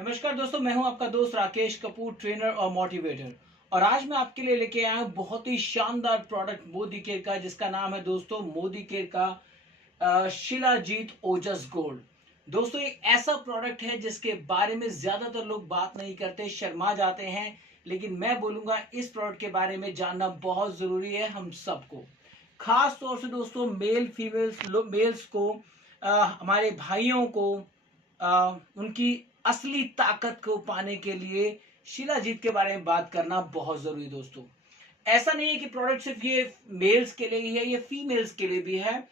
नमस्कार दोस्तों, मैं हूं आपका दोस्त राकेश कपूर, ट्रेनर और मोटिवेटर। और आज मैं आपके लिए लेके आया हूं बहुत ही शानदार प्रोडक्ट मोदी केयर का, जिसका नाम है दोस्तों मोदी केयर का शिलाजीत ओजस गोल्ड। दोस्तों, एक ऐसा प्रोडक्ट है जिसके बारे में ज्यादातर लोग बात नहीं करते, शर्मा जाते हैं। लेकिन मैं बोलूंगा इस प्रोडक्ट के बारे में जानना बहुत जरूरी है हम सबको। खास तौर से दोस्तों मेल फीमेल्स मेल्स को, हमारे भाइयों को, उनकी असली ताकत को पाने के लिए शिलाजीत के बारे में बात करना बहुत जरूरी है दोस्तों। ऐसा नहीं है कि प्रोडक्ट सिर्फ ये मेल्स के लिए ही है, ये फीमेल्स के लिए भी है।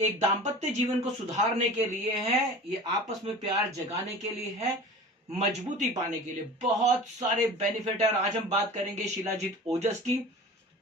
एक दाम्पत्य जीवन को सुधारने के लिए है, ये आपस में प्यार जगाने के लिए है, मजबूती पाने के लिए बहुत सारे बेनिफिट है। और आज हम बात करेंगे शिलाजीत ओजस की।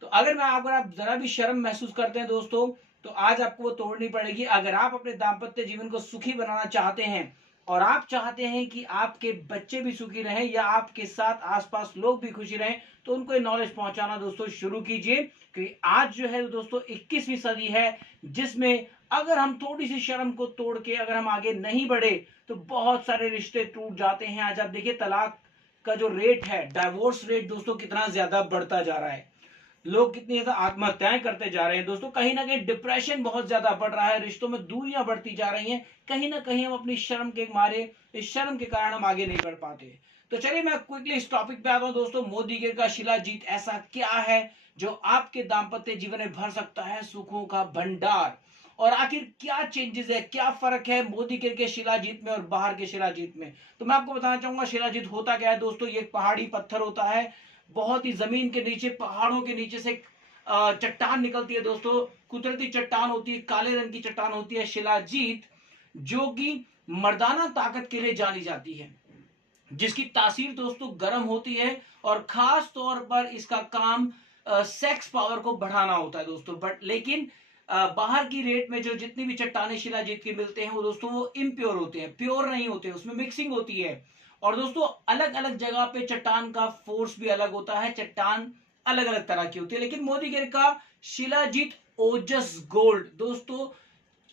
तो अगर आप जरा भी शर्म महसूस करते हैं दोस्तों, तो आज आपको वो तोड़नी पड़ेगी। अगर आप अपने दाम्पत्य जीवन को सुखी बनाना चाहते हैं और आप चाहते हैं कि आपके बच्चे भी सुखी रहें या आपके साथ आसपास लोग भी खुशी रहें, तो उनको ये नॉलेज पहुंचाना दोस्तों शुरू कीजिए। क्योंकि आज जो है दोस्तों 21वीं सदी है, जिसमें अगर हम थोड़ी सी शर्म को तोड़ के अगर हम आगे नहीं बढ़े तो बहुत सारे रिश्ते टूट जाते हैं। आज आप देखिए तलाक का जो रेट है, डाइवोर्स रेट दोस्तों कितना ज्यादा बढ़ता जा रहा है। लोग कितनी ज्यादा आत्महत्याएं करते जा रहे हैं दोस्तों। कहीं ना कहीं डिप्रेशन बहुत ज्यादा बढ़ रहा है, रिश्तों में दूरियां बढ़ती जा रही हैं। कहीं ना कहीं हम अपनी शर्म के मारे, इस शर्म के कारण हम आगे नहीं बढ़ पाते। तो चलिए मैं क्विकली इस टॉपिक पे आता हूं दोस्तों। मोदी केयर का शिलाजीत ऐसा क्या है जो आपके दाम्पत्य जीवन में भर सकता है सुखों का भंडार। और आखिर क्या चेंजेस है, क्या फर्क है मोदी केयर के शिलाजीत में और बाहर के शिलाजीत में। तो मैं आपको बताना चाहूंगा शिलाजीत होता क्या है दोस्तों। ये पहाड़ी पत्थर होता है, बहुत ही जमीन के नीचे, पहाड़ों के नीचे से चट्टान निकलती है दोस्तों। कुदरती चट्टान होती है, काले रंग की चट्टान होती है शिलाजीत, जो कि मर्दाना ताकत के लिए जानी जाती है, जिसकी तासीर दोस्तों गर्म होती है। और खास तौर पर इसका काम सेक्स पावर को बढ़ाना होता है दोस्तों। बट लेकिन बाहर की रेट में जो जितनी भी चट्टाने शिलाजीत के मिलते हैं वो दोस्तों वो इम्प्योर होते हैं, प्योर नहीं होते, उसमें मिक्सिंग होती है। और दोस्तों अलग अलग जगह पे चट्टान का फोर्स भी अलग होता है, चट्टान अलग अलग तरह की होती है। लेकिन मोदी केयर का शिलाजीत ओजस गोल्ड दोस्तों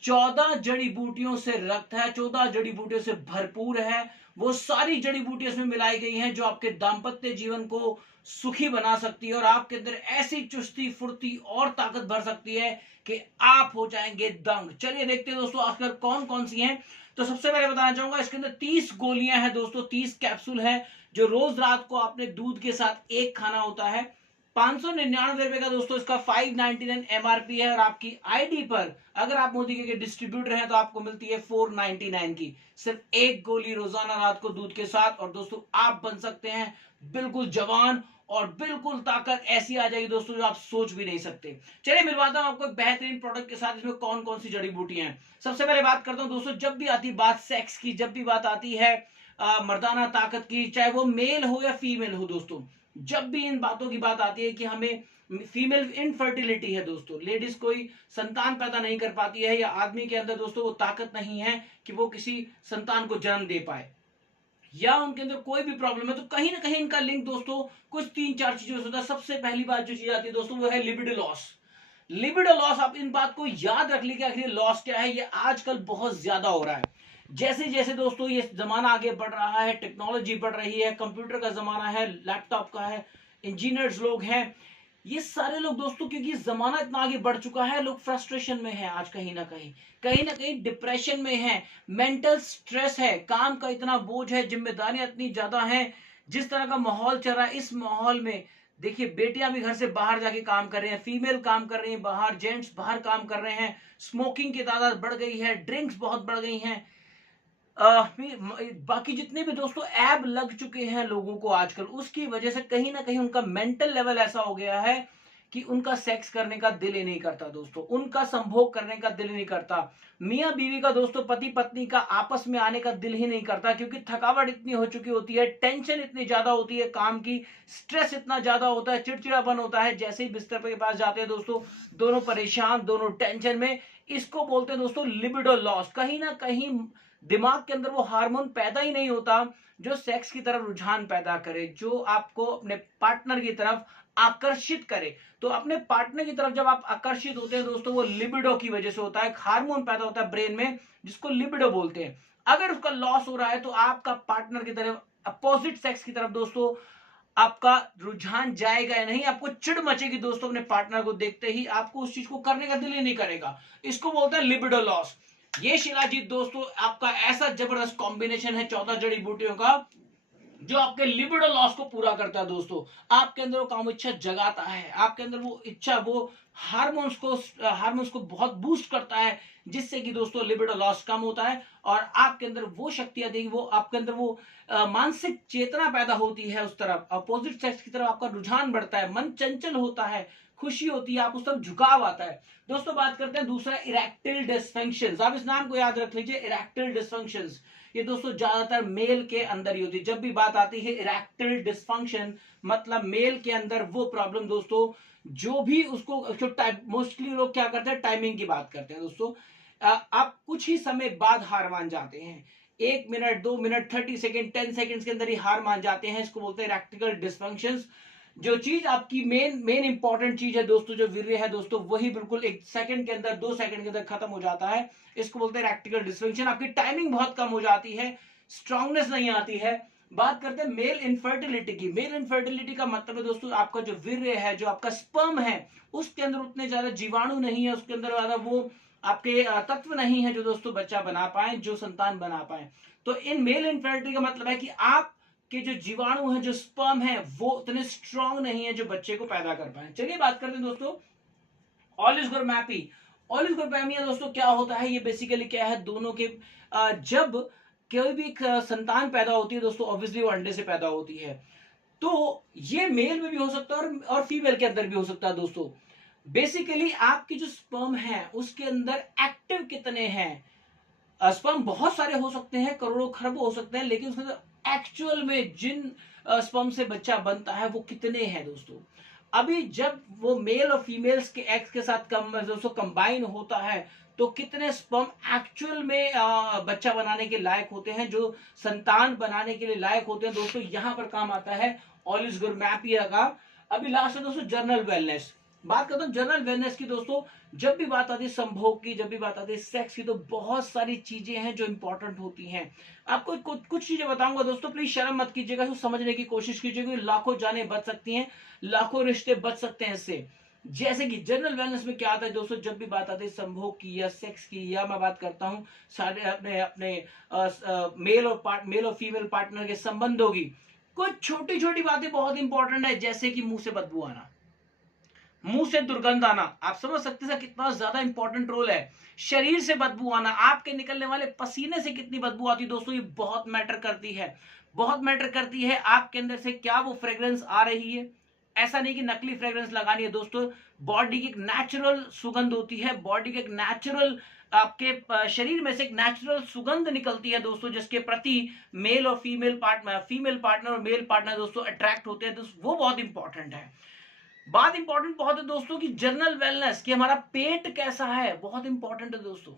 14 जड़ी बूटियों से रक्त है, 14 जड़ी बूटियों से भरपूर है। वो सारी जड़ी बूटियां इसमें मिलाई गई हैं जो आपके दाम्पत्य जीवन को सुखी बना सकती है और आपके अंदर ऐसी चुस्ती फुर्ती और ताकत भर सकती है कि आप हो जाएंगे दंग। चलिए देखते हैं दोस्तों आखिर कौन कौन सी हैं। तो सबसे पहले बताना चाहूंगा, इसके अंदर 30 गोलियां हैं दोस्तों, 30 कैप्सूल है, जो रोज रात को आपने दूध के साथ एक खाना होता है। 599 का दोस्तों इसका 599 एमआरपी है। और आपकी आईडी पर अगर आप मोदी के डिस्ट्रीब्यूटर हैं तो आपको मिलती है 499 की। सिर्फ एक गोली रोजाना रात को दूध के साथ, और दोस्तों आप बन सकते हैं बिल्कुल जवान, और बिल्कुल ताकत ऐसी आ जाएगी दोस्तों जो आप सोच भी नहीं सकते। चलिए मिलवाता हूं आपको एक बेहतरीन प्रोडक्ट के साथ, इसमें कौन कौन सी जड़ी बूटियां हैं। सबसे पहले बात करता हूं दोस्तों, जब भी आती बात सेक्स की, जब भी बात आती है मर्दाना ताकत की, चाहे वो मेल हो या फीमेल हो दोस्तों, जब भी इन बातों की बात आती है कि हमें फीमेल इनफर्टिलिटी है दोस्तों, लेडीज कोई संतान पैदा नहीं कर पाती है, या आदमी के अंदर दोस्तों वो ताकत नहीं है कि वो किसी संतान को जन्म दे पाए, या उनके अंदर कोई भी प्रॉब्लम है, तो कहीं ना कहीं इनका लिंक दोस्तों कुछ 3-4 चीजों से होता है। सबसे पहली बात जो चीज आती है दोस्तों वो है लिबिडो लॉस। लिबिडो लॉस, आप इन बात को याद रख लीजिए आखिर लॉस क्या है। ये आजकल बहुत ज्यादा हो रहा है। जैसे जैसे दोस्तों ये जमाना आगे बढ़ रहा है, टेक्नोलॉजी बढ़ रही है, कंप्यूटर का जमाना है, लैपटॉप का है, इंजीनियर्स लोग हैं, ये सारे लोग दोस्तों, क्योंकि जमाना इतना आगे बढ़ चुका है, लोग फ्रस्ट्रेशन में है आज, कहीं ना कहीं डिप्रेशन में है, मेंटल स्ट्रेस है, काम का इतना बोझ है, जिम्मेदारियां इतनी ज्यादा हैं, जिस तरह का माहौल चल रहा है, इस माहौल में देखिए बेटियां भी घर से बाहर जाके काम कर रहे हैं, फीमेल काम कर रही हैं बाहर, जेंट्स बाहर काम कर रहे हैं, स्मोकिंग की तादाद बढ़ गई है, ड्रिंक्स बहुत बढ़ गई हैं, बाकी जितने भी दोस्तों ऐब लग चुके हैं लोगों को आजकल, उसकी वजह से कहीं ना कहीं उनका मेंटल लेवल ऐसा हो गया है कि उनका सेक्स करने का दिल ही नहीं करता दोस्तों, उनका संभोग करने का दिल ही नहीं करता, मियां बीवी का दोस्तों, पति पत्नी का आपस में आने का दिल ही नहीं करता, क्योंकि थकावट इतनी हो चुकी होती है, टेंशन इतनी ज्यादा होती है काम की, स्ट्रेस इतना ज्यादा होता है, चिड़चिड़ापन होता है। जैसे ही बिस्तर के पास जाते हैं दोस्तों, दोनों परेशान, दोनों टेंशन में। इसको बोलते हैं दोस्तों लिबिडो लॉस। कहीं ना कहीं दिमाग के अंदर वो हार्मोन पैदा ही नहीं होता जो सेक्स की तरफ रुझान पैदा करे, जो आपको अपने पार्टनर की तरफ आकर्षित करे। तो अपने पार्टनर की तरफ जब आप आकर्षित होते हैं दोस्तों, वो लिबिडो की वजह से होता है, हार्मोन पैदा होता है ब्रेन में, जिसको लिबिडो बोलते हैं। अगर उसका लॉस हो रहा है तो आपका पार्टनर की तरफ, अपोजिट सेक्स की तरफ दोस्तों आपका रुझान जाएगा या नहीं, आपको चिढ़ मचेगी दोस्तों अपने पार्टनर को देखते ही, आपको उस चीज को करने का दिल ही नहीं करेगा। इसको बोलते हैं लिबिडो लॉस। ये शिलाजीत दोस्तों आपका ऐसा जबरदस्त कॉम्बिनेशन है 14 जड़ी बूटियों का जो आपके लिबिडो लॉस को पूरा करता है दोस्तों। आपके अंदर वो काम इच्छा जगाता है, आपके अंदर वो इच्छा, वो हार्मोन्स को बहुत बूस्ट करता है, जिससे कि दोस्तों लिबिडो लॉस कम होता है और आपके अंदर वो शक्तियां देगी, वो आपके अंदर वो मानसिक चेतना पैदा होती है, उस तरफ अपोजिट सेक्स की तरफ आपका रुझान बढ़ता है, मन चंचल होता है, खुशी होती है, आप उस तरफ झुकाव आता है। दोस्तों बात करते हैं दूसरा, इरेक्टिल डिसफंक्शंस। आप इस नाम को याद रख लीजिए, इरेक्टिल डिसफंक्शंस। ये दोस्तों ज्यादातर मेल के अंदर ही होती है। जब भी बात आती है इरेक्टिल डिसफंक्शन, मतलब मेल के अंदर वो प्रॉब्लम दोस्तों जो भी उसको, मोस्टली लोग क्या करते हैं, टाइमिंग की बात करते हैं दोस्तों। आप कुछ ही समय बाद हार मान जाते हैं, 1 मिनट 2 मिनट 30 सेकेंड 10 सेकेंड के अंदर ही हार मान जाते हैं। इसको बोलते हैं इरेक्टिल डिसफंक्शंस। जो चीज आपकी मेन इंपॉर्टेंट चीज है दोस्तों, जो वीर्य है दोस्तों, वही बिल्कुल 1 सेकंड के अंदर 2 सेकंड के अंदर खत्म हो जाता है। इसको बोलते हैं इरेक्टिल डिसफंक्शन। आपकी टाइमिंग बहुत कम हो जाती है, स्ट्रांगनेस नहीं आती है। बात करते हैं मेल इनफर्टिलिटी की। मेल इनफर्टिलिटी का मतलब है दोस्तों आपका जो वीर्य है, जो आपका स्पर्म है, उसके अंदर उतने ज्यादा जीवाणु नहीं है, उसके अंदर ज्यादा वो आपके तत्व नहीं है जो दोस्तों बच्चा बना पाए, जो संतान बना पाए। तो इन मेल इनफर्टिलिटी का मतलब है कि आप के जो जीवाणु है, जो स्पर्म है, वो उतने स्ट्रांग नहीं है जो बच्चे को पैदा कर पाए। चलिए बात करते हैं दोस्तों ओलिगोस्पर्मी। ओलिगोस्पर्मी दोस्तों क्या होता है, ये बेसिकली क्या है, दोनों के जब कोई भी संतान पैदा होती है दोस्तों, ऑब्वियसली वो अंडे से पैदा होती है। तो ये मेल में भी हो सकता है और फीमेल के अंदर भी हो सकता है दोस्तों। बेसिकली आपकी जो स्पर्म है उसके अंदर एक्टिव कितने हैं, स्पर्म बहुत सारे हो सकते हैं, करोड़ों खरबों हो सकते हैं, लेकिन उसके अंदर एक्चुअल में जिन स्पर्म से बच्चा बनता है वो कितने हैं दोस्तों। अभी जब वो मेल और फीमेल्स के एक्स के साथ दोस्तों कंबाइन होता है तो कितने स्पर्म एक्चुअल में बच्चा बनाने के लायक होते हैं, जो संतान बनाने के लिए लायक होते हैं दोस्तों, यहां पर काम आता है ओलिगोस्पर्मिया का। अभी लास्ट है दोस्तों जनरल वेलनेस। बात करता हूं जनरल वेलनेस की दोस्तों। जब भी बात आती है संभोग की, जब भी बात आती है सेक्स की, तो बहुत सारी चीजें हैं जो इंपॉर्टेंट होती हैं। आपको कुछ चीजें बताऊंगा दोस्तों, प्लीज शर्म मत कीजिएगा, इसको समझने की कोशिश कीजिएगा। लाखों जानें बच सकती हैं, लाखों रिश्ते बच सकते हैं इससे। जैसे कि जनरल वेलनेस में क्या आता है दोस्तों, जब भी बात आती है संभोग की या सेक्स की, या मैं बात करता हूं सारे अपने अपने मेल और फीमेल पार्टनर के संबंधों की, कुछ छोटी छोटी बातें बहुत इंपॉर्टेंट है, जैसे कि मुंह से बदबू आना, मुंह से दुर्गंध आना। आप समझ सकते हैं कितना ज्यादा इंपॉर्टेंट रोल है। शरीर से बदबू आना, आपके निकलने वाले पसीने से कितनी बदबू आती है दोस्तों, ये बहुत मैटर करती है, बहुत मैटर करती है। आपके अंदर से क्या वो फ्रेग्रेंस आ रही है, ऐसा नहीं कि नकली फ्रेग्रेंस लगानी है दोस्तों। बॉडी की एक नेचुरल सुगंध होती है, बॉडी के एक नेचुरल, आपके शरीर में से एक नेचुरल सुगंध निकलती है दोस्तों, जिसके प्रति मेल और फीमेल पार्टनर और मेल पार्टनर दोस्तों अट्रैक्ट होते हैं दोस्तों, वो बहुत इंपॉर्टेंट है। बात इंपॉर्टेंट बहुत है दोस्तों की जनरल वेलनेस, कि हमारा पेट कैसा है, बहुत इंपॉर्टेंट है दोस्तों।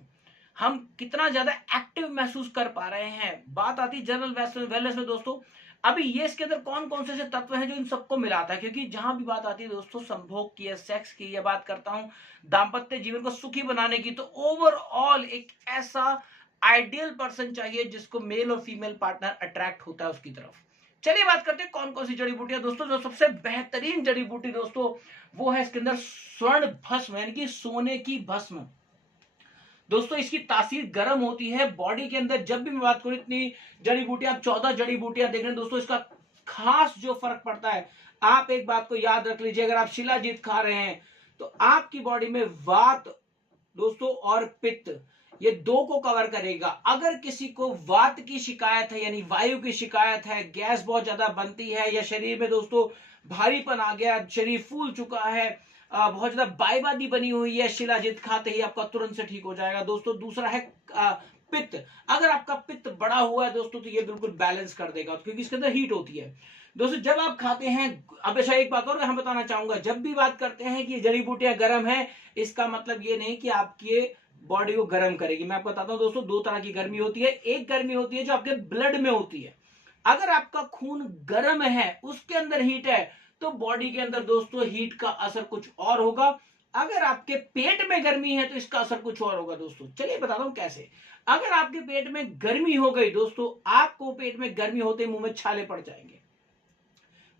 हम कितना ज्यादा एक्टिव महसूस कर पा रहे हैं, बात आती है जनरल वेलनेस में दोस्तों। अभी ये इसके अंदर कौन कौन से तत्व हैं जो इन सबको मिलाता है, क्योंकि जहां भी बात आती है दोस्तों संभोग की या सेक्स की, या बात करता हूं दाम्पत्य जीवन को सुखी बनाने की, तो ओवरऑल एक ऐसा आइडियल पर्सन चाहिए जिसको मेल और फीमेल पार्टनर अट्रैक्ट होता है उसकी तरफ। चलिए बात करते हैं कौन कौन सी जड़ी बूटियां दोस्तों। जो सबसे बेहतरीन जड़ी बूटी दोस्तों वो है इसके अंदर स्वर्ण भस्म, यानी कि सोने की भस्म। दोस्तों इसकी तासीर गर्म होती है बॉडी के अंदर। जब भी मैं बात करूं इतनी जड़ी बूटियां, 14 जड़ी बूटियां देख रहे हैं दोस्तों, इसका खास जो फर्क पड़ता है, आप एक बात को याद रख लीजिए, अगर आप शिलाजीत खा रहे हैं तो आपकी बॉडी में वात दोस्तों और पित्त, ये दो को कवर करेगा। अगर किसी को वात की शिकायत है, यानी वायु की शिकायत है, गैस बहुत ज्यादा बनती है, या शरीर में दोस्तों भारीपन आ गया, शरीर फूल चुका है, बहुत ज्यादा बाईबादी बनी हुई है, शिलाजीत खाते ही आपका तुरंत से ठीक हो जाएगा दोस्तों। दूसरा है पित्त। अगर आपका पित्त बड़ा हुआ है दोस्तों तो ये बिल्कुल बैलेंस कर देगा, क्योंकि इसके अंदर हीट होती है दोस्तों जब आप खाते हैं। अब ऐसा एक बात और हम बताना चाहूंगा, जब भी बात करते हैं कि जड़ी बूटियां गर्म है, इसका मतलब ये नहीं कि आपकी बॉडी को गर्म करेगी। मैं आपको बताता हूं दोस्तों, दो तरह की गर्मी होती है। एक गर्मी होती है जो आपके ब्लड में होती है, अगर आपका खून गर्म है, उसके अंदर हीट है, तो बॉडी के अंदर दोस्तों हीट का असर कुछ और होगा। अगर आपके पेट में गर्मी है तो इसका असर कुछ और होगा दोस्तों। चलिए बताता हूं कैसे। अगर आपके पेट में गर्मी हो गई दोस्तों, आपको पेट में गर्मी होते ही मुंह में छाले पड़ जाएंगे,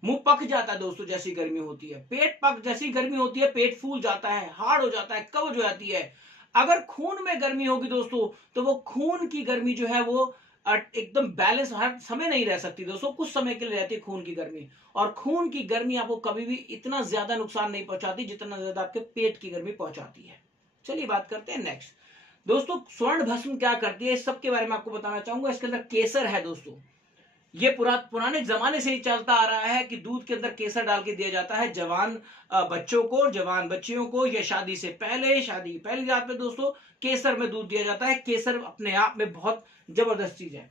मुंह पक जाता है दोस्तों जैसी गर्मी होती है, पेट पक जैसी गर्मी होती है, पेट फूल जाता है, हार्ड हो जाता है, कब्ज हो जाती है। अगर खून में गर्मी होगी दोस्तों तो वो खून की गर्मी जो है वो एकदम बैलेंस हर समय नहीं रह सकती दोस्तों, कुछ समय के लिए रहती है खून की गर्मी। और खून की गर्मी आपको कभी भी इतना ज्यादा नुकसान नहीं पहुंचाती जितना ज्यादा आपके पेट की गर्मी पहुंचाती है। चलिए बात करते हैं नेक्स्ट दोस्तों, स्वर्ण भस्म क्या करती है इस सब के बारे में आपको बताना चाहूंगा। इसके अंदर केसर है दोस्तों, ये पुराने जमाने से ही चलता आ रहा है कि दूध के अंदर केसर डाल के दिया जाता है जवान बच्चों को, जवान बच्चियों को, या शादी से पहले, शादी की पहली रात में दोस्तों केसर में दूध दिया जाता है। केसर अपने आप में बहुत जबरदस्त चीज है।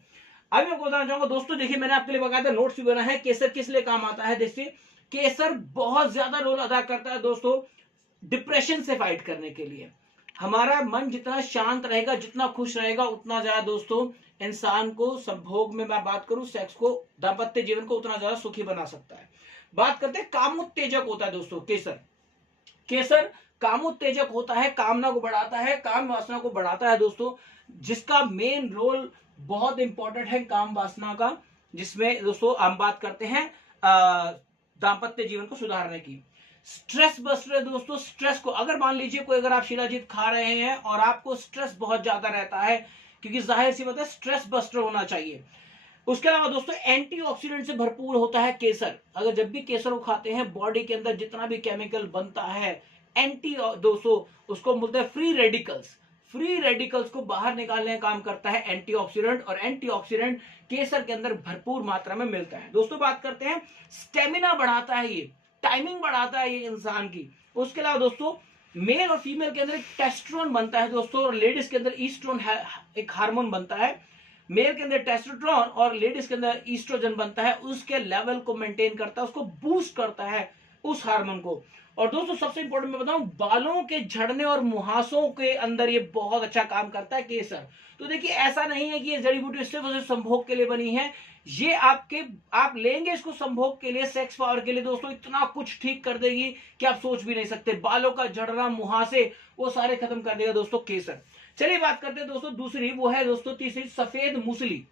अभी मैं आपको बताना चाहूंगा दोस्तों, देखिए मैंने आपके लिए बकायदा नोट्स भी बना है केसर किस लिए काम आता है। देखिए केसर बहुत ज्यादा रोल अदा करता है दोस्तों डिप्रेशन से फाइट करने के लिए। हमारा मन जितना शांत रहेगा, जितना खुश रहेगा, उतना ज्यादा दोस्तों इंसान को संभोग में, मैं बात करूं सेक्स को, दाम्पत्य जीवन को उतना ज्यादा सुखी बना सकता है। बात करते हैं कामोत्तेजक होता है दोस्तों केसर। केसर कामोत्तेजक होता है, कामना को बढ़ाता है, काम वासना को बढ़ाता है दोस्तों, जिसका मेन रोल बहुत इंपॉर्टेंट है काम वासना का, जिसमें दोस्तों हम बात करते हैं दाम्पत्य जीवन को सुधारने की। स्ट्रेस बस्टर है दोस्तों, स्ट्रेस को अगर मान लीजिए कोई, अगर आप शिलाजीत खा रहे हैं और आपको स्ट्रेस बहुत ज्यादा रहता है, क्योंकि जाहिर सी बात है स्ट्रेस बस्टर होना चाहिए। उसके अलावा दोस्तों एंटीऑक्सीडेंट से भरपूर होता है केसर। अगर जब भी केसर को खाते हैं बॉडी के अंदर जितना भी केमिकल बनता है एंटी दोस्तों उसको बोलते हैं फ्री रेडिकल्स, फ्री रेडिकल्स को बाहर निकालने का काम करता है एंटीऑक्सीडेंट, और एंटीऑक्सीडेंट केसर के अंदर भरपूर मात्रा में मिलता है दोस्तों। बात करते हैं स्टेमिना बढ़ाता है ये, टाइमिंग बढ़ाता है ये इंसान की। उसके अलावा दोस्तों मेल और फीमेल के अंदर टेस्टोस्टेरोन बनता है दोस्तों, और लेडीज के अंदर ईस्ट्रोन एक हार्मोन बनता है। मेल के अंदर टेस्टोस्टेरोन और लेडीज के अंदर ईस्ट्रोजन बनता है, उसके लेवल को मेंटेन करता है, उसको बूस्ट करता है उस हार्मोन को। और दोस्तों सबसे इंपॉर्टेंट मैं बताऊं, बालों के झड़ने और मुहासों के अंदर ये बहुत अच्छा काम करता है केसर। तो देखिए ऐसा नहीं है कि ये जड़ी बूटी सिर्फ संभोग के लिए बनी है, ये आप लेंगे इसको संभोग के लिए, सेक्स पावर के लिए दोस्तों, इतना कुछ ठीक कर देगी कि आप सोच भी नहीं सकते। बालों का झड़ना, मुहासे, वो सारे खत्म कर देगा दोस्तों केसर। चलिए बात करते हैं दोस्तों दूसरी, वो है दोस्तों तीसरी सफेद मूसली।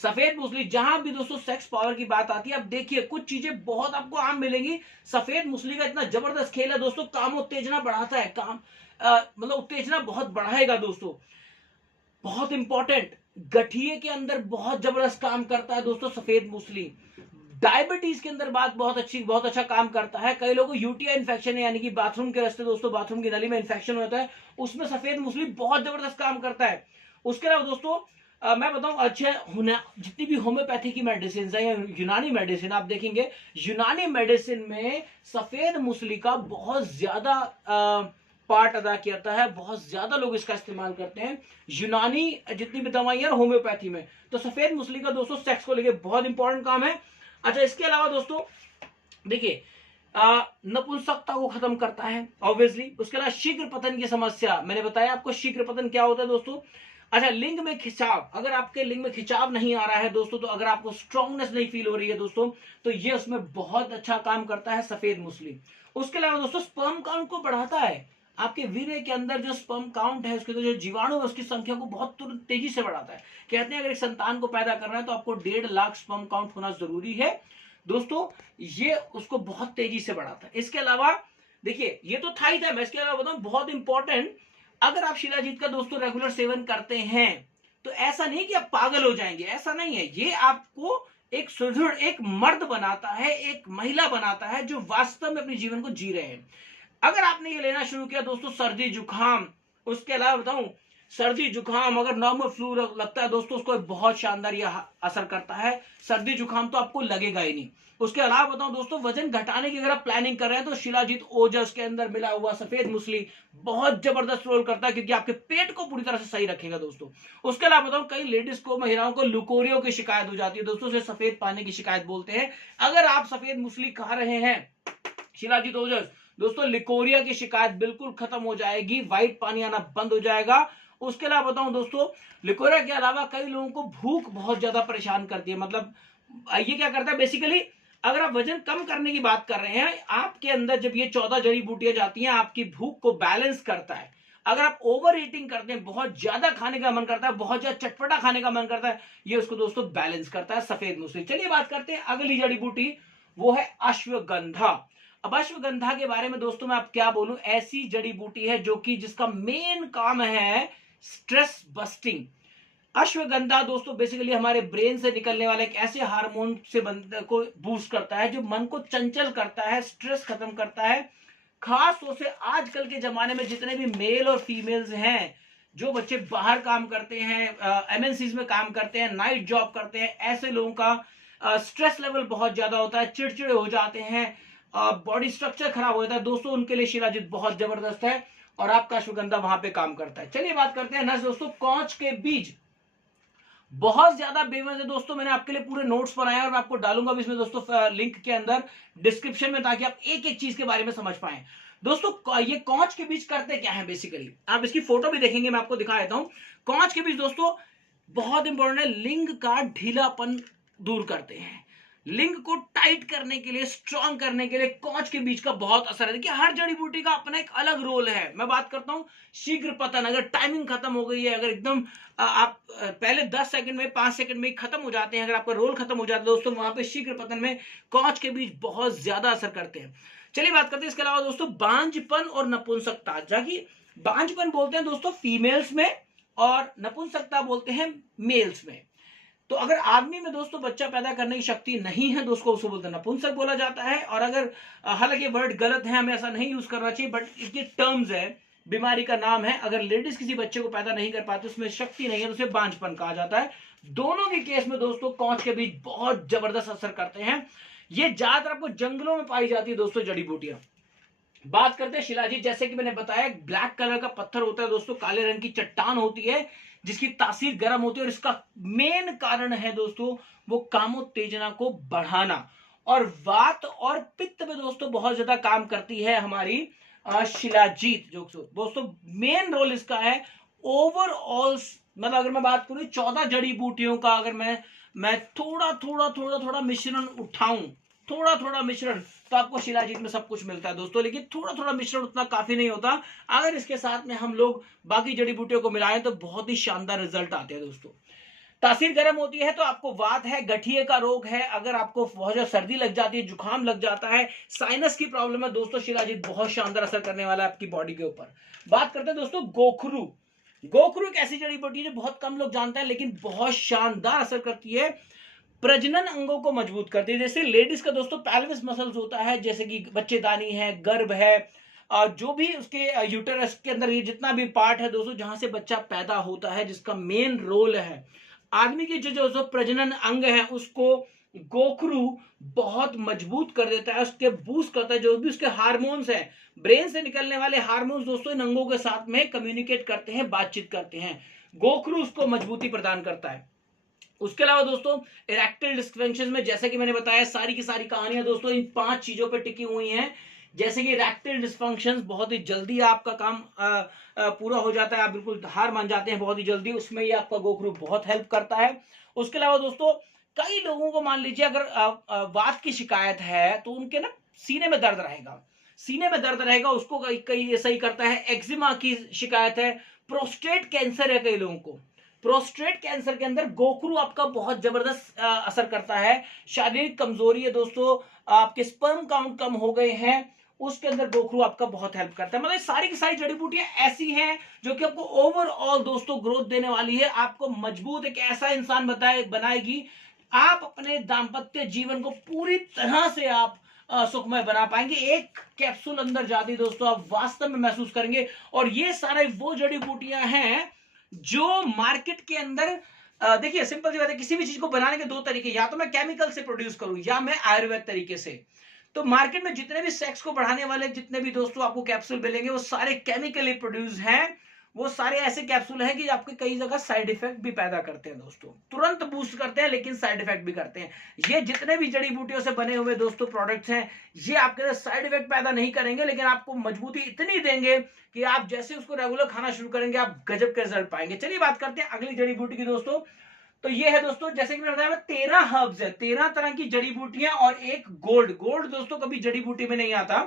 सफेद मूसली, जहां भी दोस्तों सेक्स पावर की बात आती है, अब देखिए कुछ चीजें बहुत आपको आम मिलेंगी। सफेद मूसली का इतना जबरदस्त खेल है दोस्तों, काम उत्तेजना बढ़ाता है, मतलब उत्तेजना बहुत बढ़ाएगा दोस्तों। बहुत इंपॉर्टेंट, गठिए के अंदर बहुत जबरदस्त काम करता है दोस्तों सफेद मूसली। डायबिटीज के अंदर बात बहुत अच्छा काम करता है। कई लोगों को यूटीआई इन्फेक्शन है, यानी कि बाथरूम के रास्ते दोस्तों, बाथरूम की नली में इन्फेक्शन होता है, उसमें सफेद मूसली बहुत जबरदस्त काम करता है। उसके अलावा दोस्तों मैं बताऊं, अच्छे जितनी भी होम्योपैथी की मेडिसिन है या यूनानी मेडिसिन, आप देखेंगे यूनानी मेडिसिन में सफेद मूसली का बहुत ज्यादा पार्ट अदा करता है, बहुत ज्यादा लोग इसका इस्तेमाल करते हैं यूनानी जितनी भी दवाइयां होम्योपैथी में। तो सफेद मूसली का दोस्तों सेक्स को लेकर बहुत इंपॉर्टेंट काम है। अच्छा, इसके अलावा दोस्तों देखिए नपुंसकता को खत्म करता है ऑब्वियसली। उसके अलावा शीघ्र पतन की समस्या, मैंने बताया आपको शीघ्र पतन क्या होता है दोस्तों। अच्छा, लिंग में खिंचाव, अगर आपके लिंग में खिंचाव नहीं आ रहा है दोस्तों, तो अगर आपको स्ट्रांगनेस नहीं फील हो रही है दोस्तों, तो ये उसमें बहुत अच्छा काम करता है सफेद मूसली। उसके अलावा दोस्तों स्पर्म काउंट को बढ़ाता है, आपके वीर्य के अंदर जो स्पर्म काउंट है, उसके जो जीवाणु है, उसकी संख्या को बहुत तेजी से बढ़ाता है। कहते हैं अगर एक संतान को पैदा करना है तो आपको 1.5 लाख स्पर्म काउंट होना जरूरी है दोस्तों, ये उसको बहुत तेजी से बढ़ाता है। इसके अलावा देखिए ये तो था ही था, मैं इसके अलावा बताऊं बहुत इंपॉर्टेंट, अगर आप शिलाजीत का दोस्तों रेगुलर सेवन करते हैं तो ऐसा नहीं कि आप पागल हो जाएंगे, ऐसा नहीं है। ये आपको एक सुदृढ़, एक मर्द बनाता है, एक महिला बनाता है जो वास्तव में अपने जीवन को जी रहे हैं। अगर आपने ये लेना शुरू किया दोस्तों, सर्दी जुकाम, उसके अलावा बताऊं सर्दी जुकाम, अगर नॉर्मल फ्लू लगता है दोस्तों, उसको बहुत शानदार यह असर करता है। सर्दी जुकाम तो आपको लगेगा ही नहीं। उसके अलावा बताऊं दोस्तों, वजन घटाने की अगर आप प्लानिंग कर रहे हैं तो शिलाजीत ओजस के अंदर मिला हुआ सफेद मूसली बहुत जबरदस्त रोल करता है, क्योंकि आपके पेट को पूरी तरह से सही रखेगा दोस्तों। उसके अलावा बताऊं कई लेडीज को, महिलाओं को लुकोरियो की शिकायत हो जाती है दोस्तों, उसे सफेद पानी की शिकायत बोलते हैं। अगर आप सफेद मूसली खा रहे हैं शिलाजीत ओजस दोस्तों, लिकोरिया की शिकायत बिल्कुल खत्म हो जाएगी, व्हाइट पानी आना बंद हो जाएगा। उसके अलावा बताऊं दोस्तों, लिकोरिया के अलावा कई लोगों को भूख बहुत ज्यादा परेशान करती है। मतलब ये क्या करता है बेसिकली, अगर आप वजन कम करने की बात कर रहे हैं, आपके अंदर जब ये 14 जड़ी बूटियां जाती हैं, आपकी भूख को बैलेंस करता है। अगर आप ओवर ईटिंग करते हैं, बहुत ज्यादा खाने का मन करता है, बहुत ज्यादा चटपटा खाने का मन करता है, ये उसको दोस्तों बैलेंस करता है सफेद मूसली। चलिए बात करते हैं अगली जड़ी बूटी, वो है अश्वगंधा। अब अश्वगंधा के बारे में दोस्तों मैं आप क्या बोलूं, ऐसी जड़ी बूटी है जो कि जिसका मेन काम है स्ट्रेस बस्टिंग। अश्वगंधा दोस्तों बेसिकली हमारे ब्रेन से निकलने वाले एक ऐसे हार्मोन से को बूस्ट करता है जो मन को चंचल करता है, स्ट्रेस खत्म करता है। खास तौर से आजकल के जमाने में जितने भी मेल और फीमेल्स हैं, जो बच्चे बाहर काम करते हैं, एमएनसीज में काम करते हैं, नाइट जॉब करते हैं, ऐसे लोगों का स्ट्रेस लेवल बहुत ज्यादा होता है, चिड़चिड़े हो जाते हैं, बॉडी स्ट्रक्चर खराब हो जाता है दोस्तों, उनके लिए शिलाजीत बहुत जबरदस्त है और आपका अश्वगंधा वहां पे काम करता है। चलिए बात करते हैं नेक्स्ट दोस्तों, कौच के बीज। बहुत ज्यादा बेमस है दोस्तों, मैंने आपके लिए पूरे नोट्स बनाए और मैं आपको डालूंगा भी इसमें दोस्तों लिंक के अंदर डिस्क्रिप्शन में, ताकि आप एक एक चीज के बारे में समझ पाए। दोस्तों ये कौच के बीज करते क्या है, बेसिकली आप इसकी फोटो भी देखेंगे, मैं आपको दिखा देता हूं। कौच के बीज दोस्तों बहुत इंपॉर्टेंट है, लिंग का ढीलापन दूर करते हैं, लिंग को टाइट करने के लिए, स्ट्रांग करने के लिए कौच के बीज का बहुत असर है। देखिए हर जड़ी बूटी का अपना एक अलग रोल है। मैं बात करता हूं शीघ्र पतन, अगर टाइमिंग खत्म हो गई है, अगर एकदम आप पहले 10 सेकंड में 5 सेकंड में खत्म हो जाते हैं, अगर आपका रोल खत्म हो जाता है दोस्तों, वहां पे शीघ्र पतन में कौच के बीज बहुत ज्यादा असर करते हैं। चलिए बात करते हैं इसके अलावा दोस्तों बांझपन और नपुंसकता। जाकि बांझपन बोलते हैं दोस्तों फीमेल्स में और नपुंसकता बोलते हैं मेल्स में। तो अगर आदमी में दोस्तों बच्चा पैदा करने की शक्ति नहीं है दोस्तों, उसको बोलते हैं नपुंसक बोला जाता है। और अगर हालांकि वर्ड गलत है, हमें ऐसा नहीं यूज करना चाहिए, बट इसके टर्म्स है, बीमारी का नाम है। अगर लेडीज किसी बच्चे को पैदा नहीं कर पाती, उसमें शक्ति नहीं है, तो उसे बांझपन कहा जाता है। दोनों के केस में दोस्तों कौच के बीज बहुत जबरदस्त असर करते हैं। ये ज्यादातर आपको जंगलों में पाई जाती है दोस्तों जड़ी बूटियां। बात करते हैं शिलाजीत, जैसे कि मैंने बताया ब्लैक कलर का पत्थर होता है दोस्तों, काले रंग की चट्टान होती है जिसकी तासीर गर्म होती है, और इसका मेन कारण है दोस्तों वो कामोत्तेजना को बढ़ाना। और वात और पित्त में दोस्तों बहुत ज्यादा काम करती है हमारी शिलाजीत। जो दोस्तों मेन रोल इसका है ओवरऑल, मतलब अगर मैं बात करूं 14 जड़ी बूटियों का, अगर मैं थोड़ा थोड़ा थोड़ा थोड़ा मिश्रण उठाऊं, थोड़ा थोड़ा मिश्रण, तो आपको शिलाजीत में सब कुछ मिलता है दोस्तों। लेकिन थोड़ा थोड़ा मिश्रण उतना काफी नहीं होता, अगर इसके साथ में हम लोग बाकी जड़ी बूटियों को मिलाएं तो बहुत ही शानदार रिजल्ट आते हैं दोस्तों। तासीर गर्म होती है तो आपको वात है, गठिए का रोग है, अगर आपको बहुत ज्यादा सर्दी लग जाती है, जुकाम लग जाता है, साइनस की प्रॉब्लम है दोस्तों, शिलाजीत बहुत शानदार असर करने वाला है आपकी बॉडी के ऊपर। बात करते हैं दोस्तों गोखरू। गोखरू एक ऐसी जड़ी बूटी है जो बहुत कम लोग जानते हैं, लेकिन बहुत शानदार असर करती है, प्रजनन अंगों को मजबूत करती है। जैसे लेडीज का दोस्तों पेल्विस मसल्स होता है, जैसे कि बच्चेदानी है, गर्भ है, जो भी उसके यूटेरस के अंदर ये जितना भी पार्ट है दोस्तों जहां से बच्चा पैदा होता है, जिसका मेन रोल है आदमी की जो प्रजनन अंग है, उसको गोखरू बहुत मजबूत कर देता है, उसके बूस्ट करता है। जो भी उसके हार्मोन्स हैं, ब्रेन से निकलने वाले हार्मोन्स दोस्तों इन अंगों के साथ में कम्युनिकेट करते हैं, बातचीत करते हैं, गोखरू उसको मजबूती प्रदान करता है। उसके अलावा दोस्तों इरेक्टाइल डिस्फंक्शन में, जैसे कि मैंने बताया, सारी की सारी कहानियां दोस्तों इन 5 चीजों पर टिकी हुई हैं। जैसे कि इरेक्टाइल डिस्फंक्शन बहुत ही जल्दी आपका काम पूरा हो जाता है, आप बिल्कुल हार मान जाते हैं बहुत ही जल्दी, उसमें ये आपका गोखरू बहुत हेल्प करता है। उसके अलावा दोस्तों कई लोगों को मान लीजिए अगर वात की शिकायत है तो उनके ना सीने में दर्द रहेगा, सीने में दर्द रहेगा, उसको कई सही करता है। एक्जिमा की शिकायत है, प्रोस्टेट कैंसर है कई लोगों को, प्रोस्टेट कैंसर के अंदर गोखरू आपका बहुत जबरदस्त असर करता है। शारीरिक कमजोरी है दोस्तों, आपके स्पर्म काउंट कम हो गए हैं, उसके अंदर गोखरू आपका बहुत हेल्प करता है। मतलब सारी की सारी जड़ी बूटियां ऐसी हैं जो कि आपको ओवरऑल दोस्तों ग्रोथ देने वाली है, आपको मजबूत एक ऐसा इंसान बनाएगी, आप अपने दाम्पत्य जीवन को पूरी तरह से आप सुखमय बना पाएंगे। एक कैप्सूल अंदर जाती दोस्तों आप वास्तव में महसूस करेंगे। और ये सारे वो जड़ी बूटियां हैं जो मार्केट के अंदर देखिए सिंपल सी बात है, किसी भी चीज को बनाने के 2 तरीके, या तो मैं केमिकल से प्रोड्यूस करूं या मैं आयुर्वेद तरीके से। तो मार्केट में जितने भी सेक्स को बढ़ाने वाले जितने भी दोस्तों आपको कैप्सूल मिलेंगे वो सारे केमिकली प्रोड्यूस हैं, वो सारे ऐसे कैप्सूल हैं कि आपके कई जगह साइड इफेक्ट भी पैदा करते हैं दोस्तों, तुरंत बूस्ट करते हैं लेकिन साइड इफेक्ट भी करते हैं। ये जितने भी जड़ी बूटियों से बने हुए दोस्तों प्रोडक्ट्स हैं, ये आपके अंदर साइड इफेक्ट पैदा नहीं करेंगे, लेकिन आपको मजबूती इतनी देंगे कि आप जैसे उसको रेगुलर खाना शुरू करेंगे आप गजब के रिजल्ट पाएंगे। चलिए बात करते हैं अगली जड़ी बूटी की दोस्तों, तो ये है दोस्तों, जैसे कि मैंने बताया 13 हर्ब्स है, 13 तरह की जड़ी बूटियां और एक गोल्ड। गोल्ड दोस्तों कभी जड़ी बूटी में नहीं आता,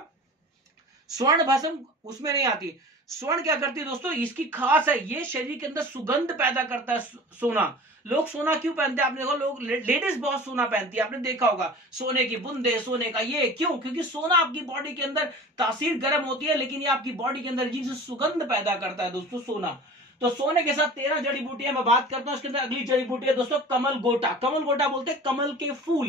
स्वर्ण भस्म उसमें नहीं आती। स्वर्ण क्या करती है दोस्तों, इसकी खास है, ये शरीर के अंदर सुगंध पैदा करता है। सोना, लोग सोना क्यों पहनते हैं? आपने देखा, लोग लेडीज बहुत सोना पहनती है, आपने देखा होगा, सोने की बूंदे, सोने का ये क्यों? क्योंकि सोना आपकी बॉडी के अंदर तासीर गर्म होती है, लेकिन ये आपकी बॉडी के अंदर जिनसे सुगंध पैदा करता है दोस्तों, सोना। तो सोने के साथ 13 जड़ी बूटियां मैं बात करता हूं। इसके अंदर अगली जड़ी बूटी है दोस्तों कमल गोटा। कमल गोटा बोलते हैं कमल के फूल,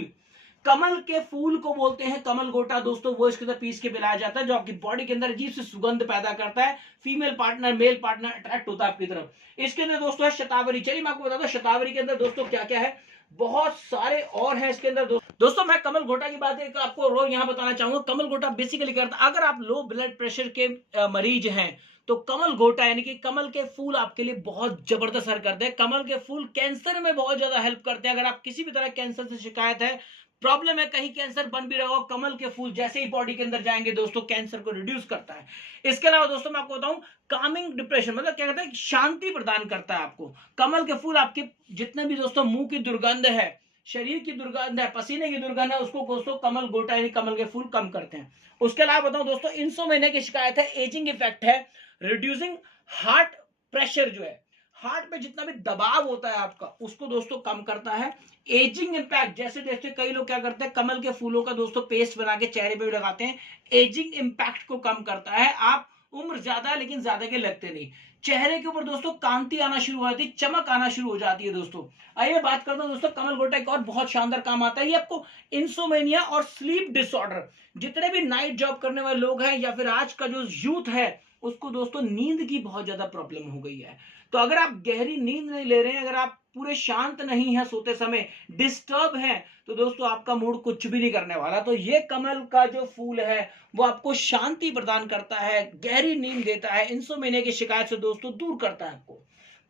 कमल के फूल को बोलते हैं कमल गोटा दोस्तों। वो इसके अंदर पीस के पिलाया जाता है, जो आपकी बॉडी के अंदर अजीब सी सुगंध पैदा करता है, female partner male partner attract होता है आपकी तरफ। इसके अंदर दोस्तों है शतावरी। चलिए मैं आपको बताता हूं शतावरी के अंदर दोस्तों क्या क्या है, बहुत सारे और है इसके अंदर दोस्तों। मैं कमल गोटा की बात एक आपको रोज यहां बताना चाहूंगा। कमल गोटा बेसिकली करता है, अगर आप लो ब्लड प्रेशर के मरीज हैं तो कमल गोटा यानी कि कमल के फूल आपके लिए बहुत जबरदस्त असर करते हैं। कमल के फूल कैंसर में बहुत ज्यादा हेल्प करते हैं। अगर आप किसी भी तरह कैंसर से शिकायत है, प्रॉब्लम है, कहीं कैंसर बन भी रहा हो, कमल के फूल जैसे ही बॉडी के अंदर जाएंगे दोस्तों कैंसर को रिड्यूस करता है। इसके अलावा दोस्तों मैं आपको बताऊं, कामिंग डिप्रेशन, मतलब क्या कहता है, शांति प्रदान करता है आपको। कमल के फूल आपके जितने भी दोस्तों मुंह की दुर्गंध है, शरीर की दुर्गंध है, पसीने की दुर्गंध है, उसको दोस्तों कमल गोटा यानी कमल के फूल कम करते हैं। उसके अलावा बताऊं दोस्तों, इंसोमेनिया की शिकायत है, एजिंग इफेक्ट है, रिड्यूसिंग हार्ट प्रेशर, जो है हार्ट पे जितना भी दबाव होता है आपका, उसको दोस्तों कम करता है। एजिंग इंपैक्ट, जैसे जैसे कई लोग क्या करते हैं, कमल के फूलों का दोस्तों पेस्ट बना के चेहरे पे भी लगाते हैं, एजिंग इंपैक्ट को कम करता है। आप उम्र ज्यादा है लेकिन ज्यादा के लगते नहीं, चेहरे के ऊपर दोस्तों कांति आना शुरू हो जाती है, चमक आना शुरू हो जाती है दोस्तों। आइए बात करता हूं दोस्तों कमल गोटा एक और बहुत शानदार काम आता है, ये आपको इंसोमेनिया और स्लीप डिसऑर्डर, जितने भी नाइट जॉब करने वाले लोग हैं या फिर आज का जो यूथ है, उसको दोस्तों नींद की बहुत ज्यादा प्रॉब्लम हो गई है। तो अगर आप गहरी नींद नहीं ले रहे हैं, अगर आप पूरे शांत नहीं है, सोते समय डिस्टर्ब है, तो दोस्तों आपका मूड कुछ भी नहीं करने वाला। तो ये कमल का जो फूल है वो आपको शांति प्रदान करता है, गहरी नींद देता है, इंसोमेनिया की शिकायत से दोस्तों दूर करता है आपको।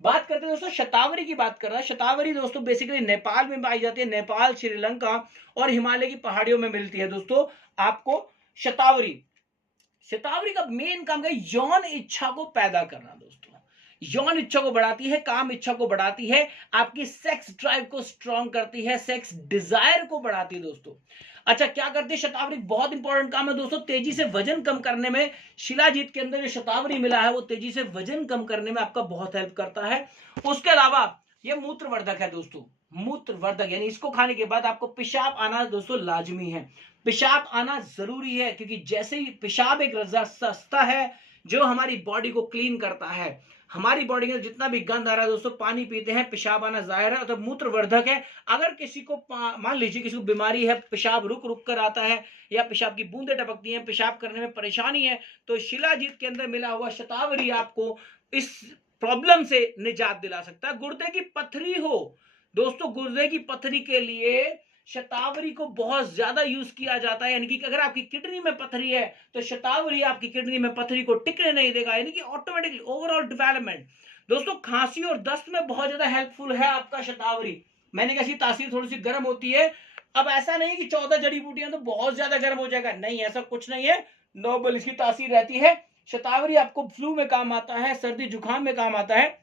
बात करते हैं दोस्तों शतावरी की, बात कर रहा है शतावरी दोस्तों बेसिकली नेपाल में पाई जाती है, नेपाल, श्रीलंका और हिमालय की पहाड़ियों में मिलती है दोस्तों आपको शतावरी। शतावरी का मेन काम है यौन इच्छा को पैदा करना दोस्तों, यौन इच्छा को बढ़ाती है, काम इच्छा को बढ़ाती है, आपकी सेक्स ड्राइव को स्ट्रॉन्ग करती है, सेक्स डिजायर को बढ़ाती है दोस्तों। अच्छा क्या करती है शतावरी, बहुत इंपॉर्टेंट काम है दोस्तों, तेजी से वजन कम करने में। शिलाजीत के अंदर जो शतावरी मिला है वो तेजी से वजन कम करने में आपका बहुत हेल्प करता है। उसके अलावा ये मूत्रवर्धक है दोस्तों, मूत्रवर्धक यानी इसको खाने के बाद आपको पेशाब आना दोस्तों लाजमी है, पेशाब आना जरूरी है, क्योंकि जैसे ही पेशाब एक सस्ता है जो हमारी बॉडी को क्लीन करता है, हमारी बॉडी में जितना भी गंद आ रहा है दोस्तों, पानी पीते हैं पेशाब आना जाहिर है, तो मूत्रवर्धक है। अगर किसी को मान लीजिए किसी को बीमारी है, पेशाब रुक रुक कर आता है या पेशाब की बूंदें टपकती हैं, पेशाब करने में परेशानी है, तो शिलाजीत के अंदर मिला हुआ शतावरी आपको इस प्रॉब्लम से निजात दिला सकता है। गुर्दे की पथरी हो दोस्तों, गुर्दे की पथरी के लिए शतावरी को बहुत ज्यादा यूज किया जाता है, यानी कि अगर आपकी किडनी में पथरी है तो शतावरी आपकी किडनी में पथरी को टिकने नहीं देगा, यानी कि ऑटोमेटिकली ओवरऑल डेवलपमेंट। दोस्तों खांसी और दस्त में बहुत ज्यादा हेल्पफुल है आपका शतावरी। मैंने कहा तासीर थोड़ी सी गर्म होती है, अब ऐसा नहीं कि 14 जड़ी बूटियां तो बहुत ज्यादा गर्म हो जाएगा, नहीं ऐसा कुछ नहीं है, नॉर्मल इसकी तासीर रहती है। शतावरी आपको फ्लू में काम आता है, सर्दी जुकाम में काम आता है,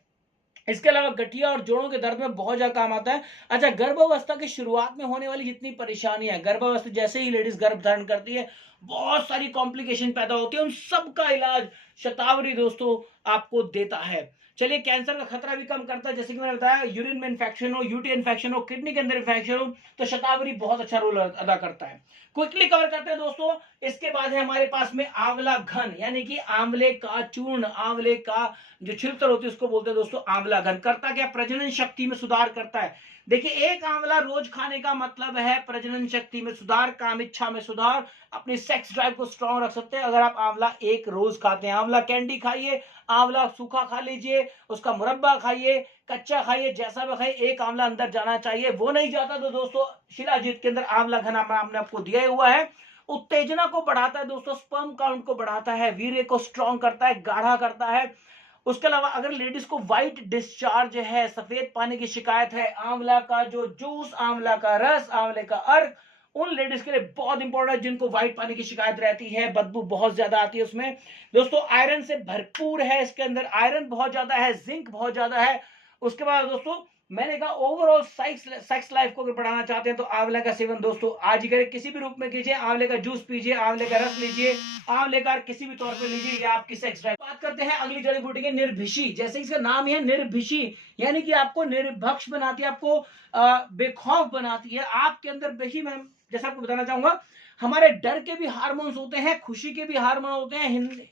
इसके अलावा गठिया और जोड़ों के दर्द में बहुत ज्यादा काम आता है। अच्छा गर्भावस्था की शुरुआत में होने वाली जितनी परेशानियां, गर्भावस्था जैसे ही लेडीज गर्भ धारण करती है बहुत सारी कॉम्प्लिकेशन पैदा होती है, उन सब का इलाज शतावरी दोस्तों आपको देता है। चलिए कैंसर का खतरा भी कम करता है, जैसे कि मैंने बताया यूरिन में इन्फेक्शन हो, यूटी इन्फेक्शन हो, किडनी के अंदर इन्फेक्शन हो, तो शतावरी बहुत अच्छा रोल अदा करता है। क्विकली कवर करते हैं दोस्तों। इसके बाद है हमारे पास में आंवला घन, यानी कि आंवले का चूर्ण, आंवले का जो छिलतर होती है उसको बोलते हैं दोस्तों आंवला घन। करता क्या, प्रजनन शक्ति में सुधार करता है। देखिए एक आंवला रोज खाने का मतलब है प्रजनन शक्ति में सुधार, काम इच्छा में सुधार, अपनी सेक्स ड्राइव को स्ट्रॉन्ग रख सकते हैं अगर आप आंवला एक रोज खाते हैं। आंवला कैंडी खाइए, आंवला सूखा खा लीजिए, उसका मुरब्बा खाइए, कच्चा खाइए, जैसा भी खाइए, एक आंवला अंदर जाना चाहिए। वो नहीं जाता तो दोस्तों शिलाजीत के अंदर आंवला घन हमने आपको दिया हुआ है। उत्तेजना को बढ़ाता है दोस्तों, स्पर्म काउंट को बढ़ाता है, वीर्य को स्ट्रॉन्ग करता है, गाढ़ा करता है। उसके अलावा अगर लेडीज को व्हाइट डिस्चार्ज है, सफेद पानी की शिकायत है, आंवला का जो जूस, आंवला का रस, आंवले का अर्क उन लेडीज के लिए बहुत इंपॉर्टेंट है जिनको व्हाइट पानी की शिकायत रहती है, बदबू बहुत ज्यादा आती है उसमें। दोस्तों आयरन से भरपूर है, इसके अंदर आयरन बहुत ज्यादा है, जिंक बहुत ज्यादा है। उसके बाद दोस्तों मैंने कहा ओवरऑल सेक्स लाइफ को अगर बढ़ाना चाहते हैं तो आंवले का सेवन दोस्तों आज ही करें, किसी भी रूप में कीजिए। आंवले का जूस पीजिए, आंवले का रस लीजिए, आंवले का किसी भी तौर पे लीजिए, ये आपकी सेक्स ड्राइव। बात करते हैं अगली जड़ी बूटी की, निर्भिशी। जैसे इसका नाम है निर्भिशी, यानी कि आपको निर्भक्ष बनाती है, आपको बेखौफ बनाती है। आपके अंदर देखिए, मैं जैसा आपको बताना चाहूंगा, हमारे डर के भी हार्मोन्स होते हैं, खुशी के भी हार्मोन होते हैं,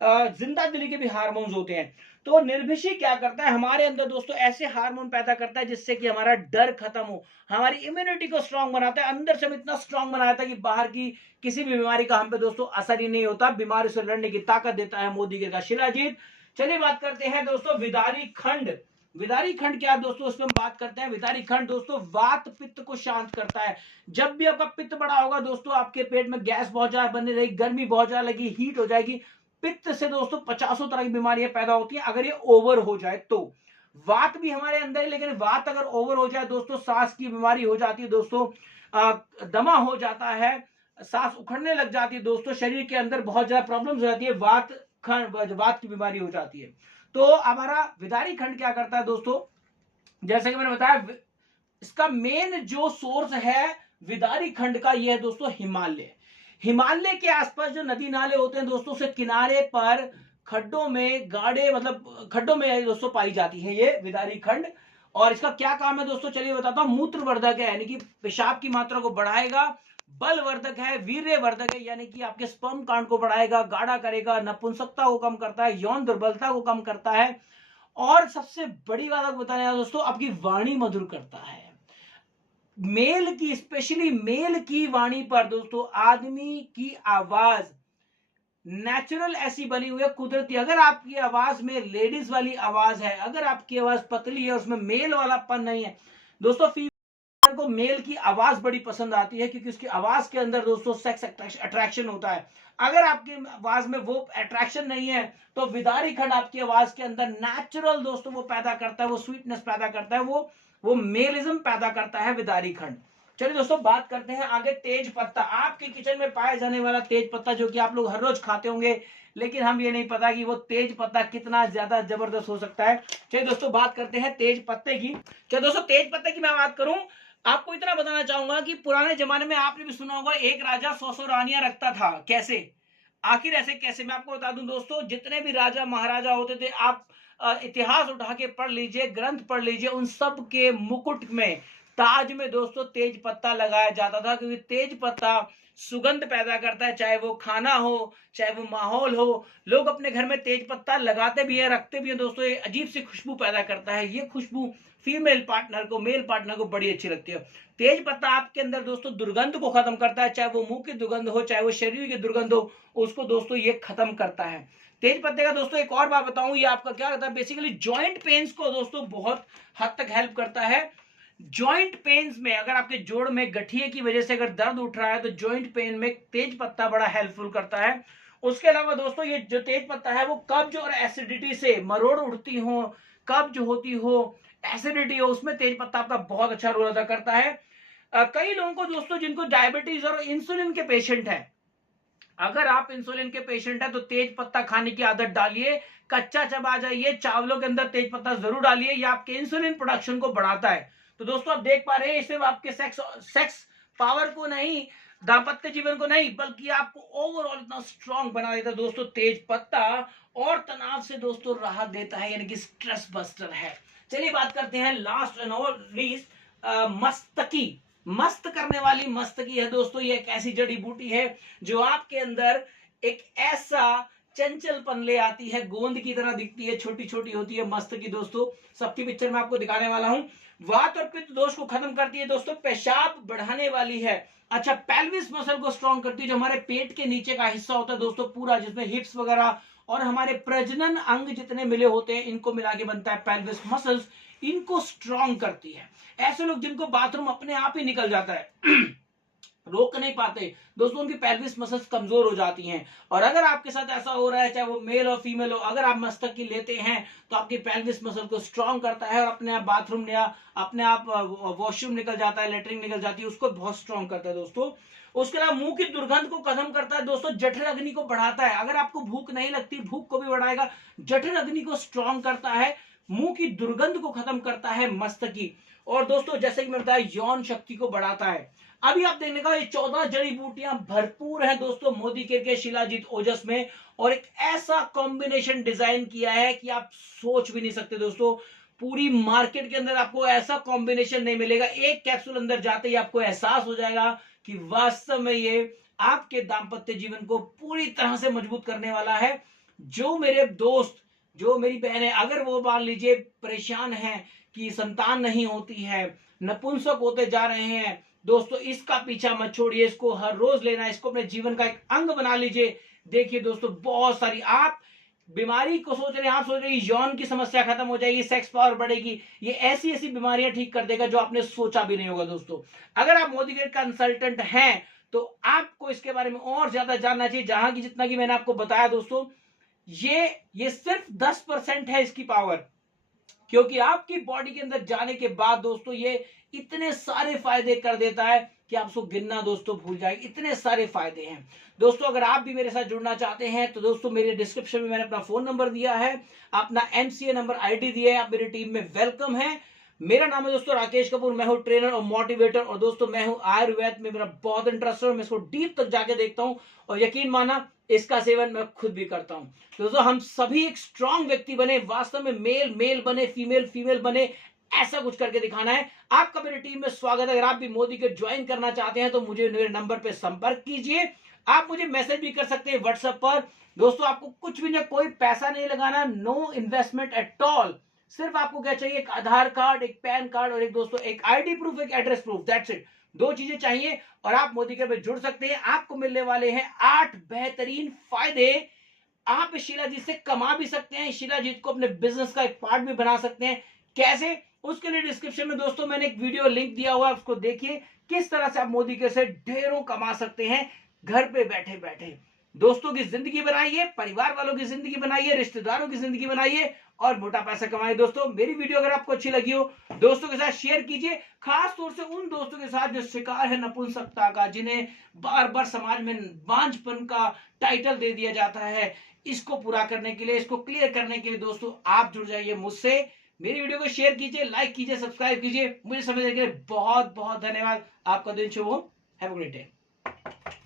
जिंदा दिली के भी हार्मोन्स होते हैं। तो निर्भिशी क्या करता है, हमारे अंदर दोस्तों ऐसे हार्मोन पैदा करता है जिससे कि हमारा डर खत्म हो, हमारी इम्यूनिटी को स्ट्रांग बनाता है, अंदर से हम इतना स्ट्रांग बनाता है कि बाहर की किसी भी बीमारी का हम पे दोस्तों असर ही नहीं होता, बीमारी से लड़ने की ताकत देता है मोदी के का शिलाजीत। चलिए बात करते हैं दोस्तों विदारी खंड। विदारी खंड क्या है दोस्तों, उसमें हम बात करते हैं। विदारी खंड दोस्तों वात पित्त को शांत करता है। जब भी आपका पित्त बड़ा होगा दोस्तों, आपके पेट में गैस बहुत ज्यादा बनने रहेगी, गर्मी बहुत ज्यादा लगी, हीट हो जाएगी, पित्त से दोस्तों 50 तरह की बीमारियां पैदा होती हैं अगर ये ओवर हो जाए तो। वात भी हमारे अंदर है, लेकिन वात अगर ओवर हो जाए दोस्तों, सांस की बीमारी हो जाती है दोस्तों, दमा हो जाता है, सांस उखड़ने लग जाती है दोस्तों, शरीर के अंदर बहुत ज्यादा प्रॉब्लम्स हो जाती है, वात की बीमारी हो जाती है। तो हमारा विदारी खंड क्या करता है दोस्तों, जैसे कि मैंने बताया, इसका मेन जो सोर्स है विदारी खंड का, यह है दोस्तों हिमालय। हिमालय के आसपास जो नदी नाले होते हैं दोस्तों, से किनारे पर खड्डों में गाढ़े, मतलब खड्डों में दोस्तों पाई जाती है ये विदारी खंड। और इसका क्या काम है दोस्तों, चलिए बताता हूं। मूत्रवर्धक है, यानी कि पेशाब की मात्रा को बढ़ाएगा। बलवर्धक है, वीर्यवर्धक है, यानी कि आपके स्पर्म काउंट को बढ़ाएगा, गाढ़ा करेगा, नपुंसकता को कम करता है, यौन दुर्बलता को कम करता है। और सबसे बड़ी बात आपको बताने दोस्तों, आपकी वाणी मधुर करता है। मेल की, स्पेशली मेल की वाणी पर दोस्तों, आदमी की आवाज नेचुरल ऐसी बनी हुई है, कुदरती। अगर आपकी आवाज में लेडीज वाली आवाज है, अगर आपकी आवाज पतली है, उसमें मेल वालापन नहीं है दोस्तों, फीमेल को मेल की आवाज बड़ी पसंद आती है, क्योंकि उसकी आवाज के अंदर दोस्तों सेक्स अट्रैक्शन होता है। अगर आपकी आवाज में वो अट्रैक्शन नहीं है, तो विदारी खंड आपकी आवाज के अंदर नेचुरल दोस्तों वो पैदा करता है, वो स्वीटनेस पैदा करता है, वो मेलिज्म पैदा करता है विदारी खंड। चलिए दोस्तों बात करते हैं आगे, तेज पत्ता। आपके किचन में पाया जाने वाला तेज पत्ता, जो कि आप लोग हर रोज खाते होंगे, लेकिन हम ये नहीं पता कि वो तेज पत्ता कितना ज्यादा जबरदस्त हो सकता है। चलिए दोस्तों बात करते हैं तेज पत्ते की। चलिए दोस्तों तेज पत्ते की मैं बात करूं, आपको इतना बताना चाहूंगा कि पुराने जमाने में आपने भी सुना होगा, एक राजा 100 रानियां रखता था। कैसे, आखिर ऐसे कैसे, मैं आपको बता दूं दोस्तों, जितने भी राजा महाराजा होते थे, आप इतिहास उठा के पढ़ लीजिए, ग्रंथ पढ़ लीजिए, उन सब के मुकुट में, ताज में दोस्तों तेज पत्ता लगाया जाता था, क्योंकि तेज पत्ता सुगंध पैदा करता है। चाहे वो खाना हो, चाहे वो माहौल हो, लोग अपने घर में तेज पत्ता लगाते भी है, रखते भी है दोस्तों। ये अजीब सी खुशबू पैदा करता है, ये खुशबू फीमेल पार्टनर को, मेल पार्टनर को बड़ी अच्छी लगती है। तेज पत्ता आपके अंदर दोस्तों दुर्गंध को खत्म करता है, चाहे वो मुंह की दुर्गंध हो, चाहे वो शरीर की दुर्गंध हो, उसको दोस्तों ये खत्म करता है। तेज पत्ते का दोस्तों एक और बात बताऊं, ये आपका क्या करता है, बेसिकली जॉइंट पेन्स को दोस्तों बहुत हद तक हेल्प करता है। जॉइंट पेन्स में, अगर आपके जोड़ में गठिए की वजह से अगर दर्द उठ रहा है, तो जॉइंट पेन में तेज पत्ता बड़ा हेल्पफुल करता है। उसके अलावा दोस्तों ये जो तेज पत्ता है, वो कब्ज और एसिडिटी से, मरोड़ उठती हो, कब्ज होती हो, एसिडिटी हो, उसमें तेज पत्ता आपका बहुत अच्छा रोल अदा करता है। कई लोगों को दोस्तों जिनको डायबिटीज और इंसुलिन के पेशेंट हैं, अगर आप इंसुलिन के पेशेंट हैं तो तेज पत्ता खाने की आदत डालिए, कच्चा चबा जाइए, चावलों के अंदर तेज पत्ता जरूर डालिए, यह आपके इंसुलिन प्रोडक्शन को बढ़ाता है। तो दोस्तों आप देख पा रहे हैं, इससे आपके सेक्स पावर को नहीं, दाम्पत्य जीवन को नहीं, बल्कि आपको ओवरऑल इतना स्ट्रांग बना देता है दोस्तों तेज पत्ता, और तनाव से दोस्तों राहत देता है, यानी कि स्ट्रेस बस्टर है। चलिए बात करते हैं लास्ट एंड नॉट लीस्ट, मस्तकी। मस्त करने वाली मस्तकी है दोस्तों, ये एक ऐसी जड़ी बूटी है जो आपके अंदर एक ऐसा चंचलपन ले आती है, गोंद की तरह दिखती है, छोटी छोटी होती है मस्तकी दोस्तों, सबकी पिक्चर में आपको दिखाने वाला हूं। वात और पित्त दोष को खत्म करती है दोस्तों, पेशाब बढ़ाने वाली है। अच्छा, पेल्विस मसल को स्ट्रॉन्ग करती है, जो हमारे पेट के नीचे का हिस्सा होता है दोस्तों पूरा, जिसमें हिप्स वगैरह और हमारे प्रजनन अंग जितने मिले होते हैं, इनको मिला के बनता है पेल्विस मसल्स, इनको स्ट्रॉन्ग करती है। ऐसे लोग जिनको बाथरूम अपने आप ही निकल जाता है रोक नहीं पाते दोस्तों, उनकी पेल्विस मसल्स कमजोर हो जाती हैं। और अगर आपके साथ ऐसा हो रहा है, चाहे वो मेल और फीमेल हो, अगर आप मस्तकी लेते हैं तो आपकी पेल्विस मसल को स्ट्रॉन्ग करता है, और अपने आप बाथरूम या अपने आप वॉशरूम निकल जाता है, लेटरिन निकल जाती है, उसको बहुत स्ट्रॉन्ग करता है दोस्तों। उसके अलावा मुंह की दुर्गंध को खत्म करता है दोस्तों, जठर अग्नि को बढ़ाता है। अगर आपको भूख नहीं लगती, भूख को भी बढ़ाएगा, जठर अग्नि को स्ट्रॉन्ग करता है, मुंह की दुर्गंध को खत्म करता है, मस्त की। और दोस्तों जैसे कि मैं बताया, यौन शक्ति को बढ़ाता है। अभी आप देखने का, ये 14 जड़ी बूटियां भरपूर हैं दोस्तों मोदी केयर के शिलाजीत ओजस में। और एक ऐसा कॉम्बिनेशन डिजाइन किया है कि आप सोच भी नहीं सकते दोस्तों। पूरी मार्केट के अंदर आपको ऐसा कॉम्बिनेशन नहीं मिलेगा। एक कैप्सूल अंदर जाते ही आपको एहसास हो जाएगा कि वास्तव में ये आपके दाम्पत्य जीवन को पूरी तरह से मजबूत करने वाला है। जो मेरे दोस्त, जो मेरी बहनें, अगर वो मान लीजिए परेशान हैं कि संतान नहीं होती है, नपुंसक होते जा रहे हैं, दोस्तों इसका पीछा मत छोड़िए, इसको हर रोज लेना, इसको अपने जीवन का एक अंग बना लीजिए। देखिए दोस्तों, बहुत सारी आप बीमारी को सोच रहे हैं, आप सोच रहे हैं यौन की समस्या खत्म हो जाएगी, सेक्स पावर बढ़ेगी, ये ऐसी ऐसी बीमारियां ठीक कर देगा जो आपने सोचा भी नहीं होगा दोस्तों। अगर आप मोदी केयर कंसल्टेंट हैं तो आपको इसके बारे में और ज्यादा जानना चाहिए। जहां की जितना की मैंने आपको बताया दोस्तों, ये सिर्फ 10% है इसकी पावर, क्योंकि आपकी बॉडी के अंदर जाने के बाद दोस्तों ये इतने सारे फायदे कर देता है कि आप उसको गिनना दोस्तों भूल जाएंगे, इतने सारे फायदे हैं दोस्तों। अगर आप भी मेरे साथ जुड़ना चाहते हैं तो दोस्तों मेरे डिस्क्रिप्शन में मैंने अपना फोन नंबर दिया है, अपना MCA नंबर ID दिया है, आप मेरी टीम में वेलकम है। मेरा नाम है दोस्तों राकेश कपूर, मैं हूं ट्रेनर और मोटिवेटर। और दोस्तों मैं हूं आयुर्वेद में, मेरा बहुत इंटरेस्ट है, मैं इसको डीप तक जाके देखता हूं और यकीन माना इसका सेवन मैं खुद भी करता हूं। दोस्तों हम सभी एक स्ट्रांग व्यक्ति बने, वास्तव में मेल मेल बने, फीमेल फीमेल बने, ऐसा कुछ करके दिखाना है। आपका मेरी टीम में स्वागत है। अगर आप भी मोदी के ज्वाइन करना चाहते हैं तो मुझे मेरे नंबर पे संपर्क कीजिए। आप मुझे मैसेज भी कर सकते हैं व्हाट्सएप पर। दोस्तों आपको कुछ भी नहीं, कोई पैसा नहीं लगाना, नो इन्वेस्टमेंट एट ऑल। सिर्फ आपको क्या चाहिए, एक आधार कार्ड, एक पैन कार्ड और एक दोस्तों एक ID प्रूफ, एक एड्रेस प्रूफ, दैट्स इट। 2 चीजें चाहिए और आप मोदी केयर में जुड़ सकते हैं। आपको मिलने वाले हैं 8 बेहतरीन फायदे। आप इस शिलाजीत से कमा भी सकते हैं, शिलाजीत को अपने बिजनेस का एक पार्ट भी बना सकते हैं। कैसे, उसके लिए डिस्क्रिप्शन में दोस्तों मैंने एक वीडियो लिंक दिया हुआ है, उसको देखिए किस तरह से आप मोदी केयर से ढेरों कमा सकते हैं घर पे बैठे बैठे। दोस्तों की जिंदगी बनाइए, परिवार वालों की जिंदगी बनाइए, रिश्तेदारों की जिंदगी बनाइए और मोटा पैसा कमाइए। दोस्तों मेरी वीडियो अगर आपको अच्छी लगी हो, दोस्तों के साथ शेयर कीजिए, खास तौर से उन दोस्तों के साथ जो शिकार है नपुंसकता का, जिन्हें बार बार समाज में बांझपन का टाइटल दे दिया जाता है। इसको पूरा करने के लिए, इसको क्लियर करने के लिए दोस्तों आप जुड़ जाइए मुझसे। मेरी वीडियो को शेयर कीजिए, लाइक कीजिए, सब्सक्राइब कीजिए। मुझे समझने के लिए बहुत बहुत धन्यवाद। आपका दिन शुभ हो। Have a great day.